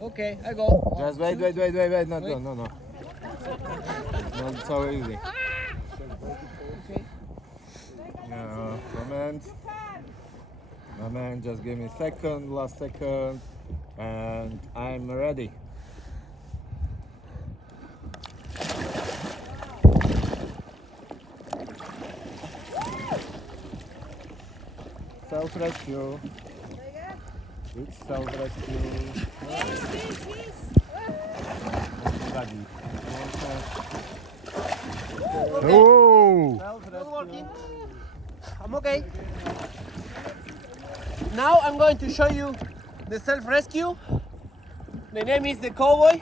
Okay, I go. Just wait. No. Not so easy. Okay. Moment, just give me a second, last second, and I'm ready. Self-rescue. It's self-rescue. Oh! Working. I'm okay. Now I'm going to show you the self-rescue. The name is the cowboy.